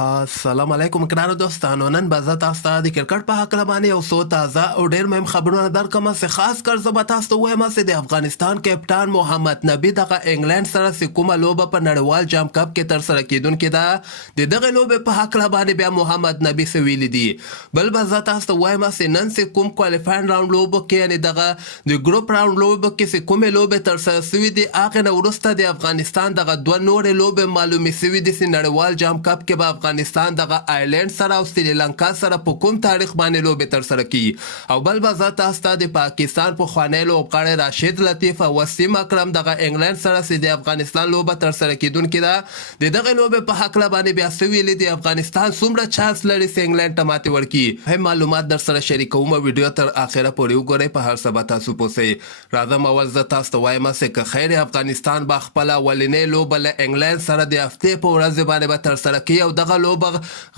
السلام علیکم ګرانو دوستانو. نن به زه تاسو ته د کرکټ په هکله باندې یو څو تازه او ډېر مهم خبرونه درکړم چې خاص کر زه به تاسو ته ووایم چې د افغانستان کپتان محمد نبي دغه انګلند سره چې کومه لوبه په نړیوال جام کپ کې ترسره کیدونکې ده د دغې لوبې په هکله باندې بیا محمد نبي څه ویلي دي. بل به زه تاسو ته ووایم چې نن چې کوم کوالیفاین راوند لوبو کې یعنې دغه د ګروپ راوند لوبو کې چې کومې لوبې ترسره سوي دي هغې نه وروسته د افغانستان دغه دوه نورې لوبې معلومې سوي دي چې نړیوال جام کپ کې به افغانستان دغه آیرلینډ سره او سریلانکا سره په کوم تاریخ باندې لوبې ترسره کیږي. او بل به زه تاسو ته د پاکستان پخوانی لوبغاړی راشد لطیف او وسیم اکرم دغه انګلند سره چې د افغانستان لوبه ترسره کیدونکې ده د دغې لوبې په هکله باندې بیا څه ویلي دي، افغانستان څومره چانس لري چې انګلند ته ماتې ورکړي. هم معلومات در سره شریکوم، ویډیو تر اخره پورې وګورئ، په هر څه به تاسو پوه سئ. راځم اول زه تاسو ته وایم چې که خیر افغانستان به خپله اولنۍ لوبه له انګلند سره د هفتې په ورځې باندې به ترسره کوي او دغه لوبه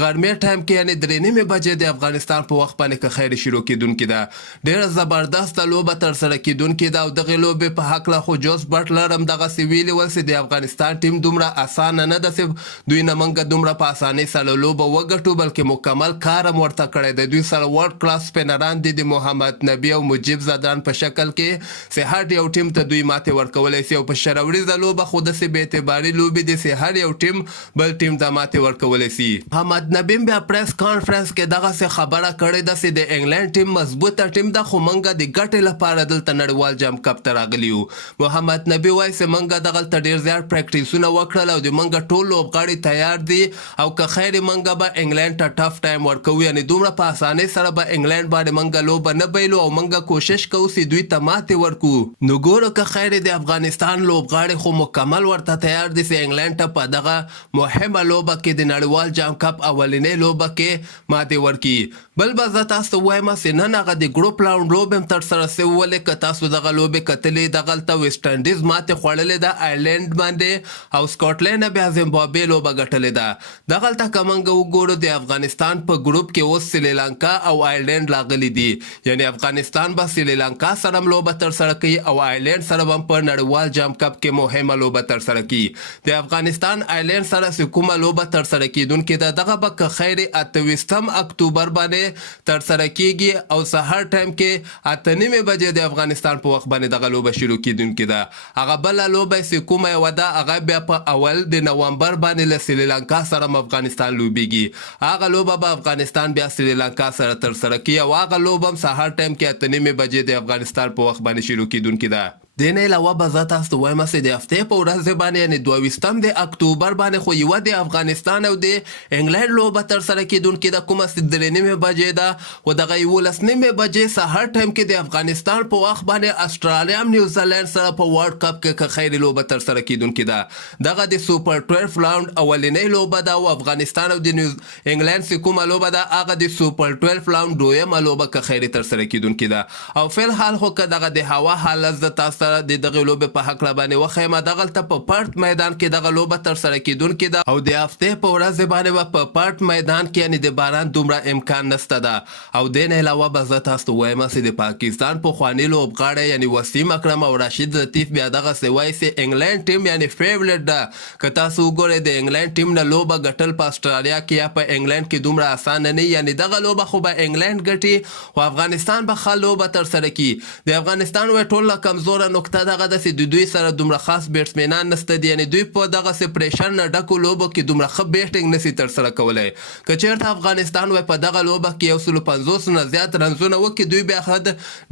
غرمې ټایم کې یعنې 3:30 بجې د افغانستان په وخت باندې که خیر شروع کیدونکې ده. ډېره زبردسته لوبه ترسره کیدونکې ده او دغې لوبې په هکله خو جوس بټلر هم دغسې ویلي ول چې د افغانستان ټیم دومره اسانه نه ده چې دوی نه موږ دومره په اسانۍ سره لوبه وګټو، بلکې مکمل کار هم ورته کړی دی. دوی سره ورلډ کلاس سپینران دي د محمد نبي او مجیب زدران په شکل کې چې هر یو ټیم ته دوی ماتې ورکولی شي. او په شروریزه لوبه خو داسې بې اعتباري لوبې دي چې هر یو ټیم بل ټیم ته ماتې ورکولی شي. محمد نبي بیا پریس کانفرنس کې دغسې خبره کړې ده چې د انګلند ټیم مضبوطه ټیم ده، خو موږ د ګټې لپاره دلته نړیوال جام کپ ته راغلي یو. محمد نبي وایي چې موږ دغلته ډېر زیات پریکټیسونه وکړل او د موږ ټول لوبغاړي تیار دي او که خیر موږ به انګلند ته ټف ټایم ورکوو، یعنې دومره په اسانۍ سره به انګلند باندې موږ لوبه نه بایلو او موږ کوشش کوو چې دوی ته ماتې ورکړو. نو ګورو که خیر د افغانستان لوبغاړي خو مکمل ورته تیار دي چې انګلند ته په دغه مهمه لوبه کې د نړیوال جام کپ اولنۍ لوبه کې ماتې ورکړي. بل به زه تاسو ته ووایم چې نن هغه د ګروپ راوند لوبې هم ترسره سوي. ولې که تاسو دغه لوبې کتلې دغلته ویسټ انډیز ماتې خوړلې ده آیرلینډ باندې او سکاټلینډ بیا زیمبابوې لوبه ګټلې ده. دغلته که موږ وګورو د افغانستان په ګروپ کې اوس سریلانکا او آیرلینډ راغلي دي، یعنې افغانستان به سریلانکا سره هم لوبه ترسره کوي او آیرلینډ سره به هم په نړیوال جام کپ کې مهمه لوبه ترسره کوي. د افغانستان آیرلینډ سره چې کومه لوبه ترسره کیدونکې ده دغه به که خیر 28 اکتوبر باندې ترسره کیږي او سهار ټایم کې 8:30 بجې د افغانستان په وخت باندې دغه لوبه شروع کیدونکې ده. هغه بله لوبه چې کومه یوه ده هغه بیا په اول د نومبر باندې له سریلانکا سره هم افغانستان لوبیږي. هغه لوبه به افغانستان بیا سریلانکا سره ترسره کوي او هغه لوبه هم سهار ټایم کې 8:30 بجې د افغانستان په وخت باندې شروع کیدونکې ده. دې نه علاوه به زه تاسو ته وایم چې د هفتې په ورځ باندې یعنې 22 د اکتوبر باندې خو یوه د افغانستان او د انګلند لوبه ترسره کیدونکې ده، کومه چې 3:30 بجې ده، خو دغه 11:30 بجې سهار ټایم کې د افغانستان په وخت باندې استرالیا هم نیوزیلند سره په ورلډ کپ کې که خیر لوبه ترسره کیدونکې ده. دغه د سوپر 12 راوند اولنۍ لوبه ده او افغانستان او د انګلند چې کومه لوبه ده هغه د سوپر 12 راوند دویمه لوبه که خیر ترسره کیدونکې ده. او فلحال خو که دغه د هوا حالت زه تاسو د دغه لوبې په هکله باندې وښیم، دغلته په پارت میدان کې دغه لوبه ترسره کیدونکې ده او د هفتې په ورځ باندې به په پارت میدان کې یعنې د باران دومره امکان نشته ده. او دې نه علاوه به زه تاسو ته وایم چې د پاکستان پخواني لوبغاړی یعنې وسیم اکرم او راشد لطیف بیا دغسې وایي چې انګلند ټیم یعنې فیورټ ده. که تاسو وګورئ د انګلند ټیم نه لوبه ګټل په استرالیا کې یا په انګلند کې دومره اسانه نه، یعنې دغه لوبه خو به انګلند ګټي خو افغانستان به ښه لوبه ترسره کړي. د افغانستان وایي ټوله کمزوره نقطه دغه ده چې د دوی سره دومره خاص بیټسمینان نشته دي، یعنې دوی په دغسې پریشر نه ډکو لوبو کې دومره ښه بیټینګ نشي ترسره کولی. که چېرته افغانستان وایي په دغه لوبه کې 150 نه زیات رنزونه وکړي دوی بیا ښه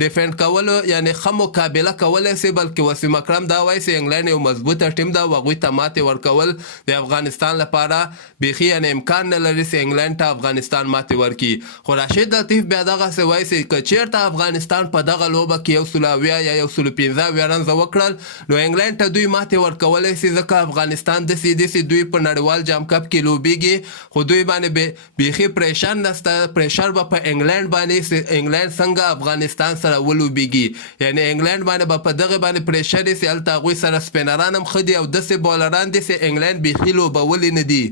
ډیفینډ کولو یعنې ښه مقابله کولی شي، بلکې وسیم اکرم دا وایي چې انګلند یو مضبوطه ټیم ده او هغوی ته ماتې ورکول د افغانستان لپاره بیخي یعنې امکان نه لري چې انګلند ته افغانستان ماتې ورکړي. خو راشد لطیف بیا دغسې وایي چې که چېرته افغانستان په دغه لوبه کې 170 یا 115 رنزه وکړل نو انګلند ته دوی ماتې ورکولی شي، ځکه افغانستان داسې دي چې دوی په نړیوال جام کپ کې لوبیږي خو دوی باندې بیخي پریشر نشته. پریشر به په انګلند باندې انګلند څنګه افغانستان سره ولوبیږي، یعنې انګلند باندې به په دغه باندې پریشر وي چې هلته هغوی سره سپینران هم ښه دي او داسې بالران دي چې انګلند بیخي لوبولي نه دي.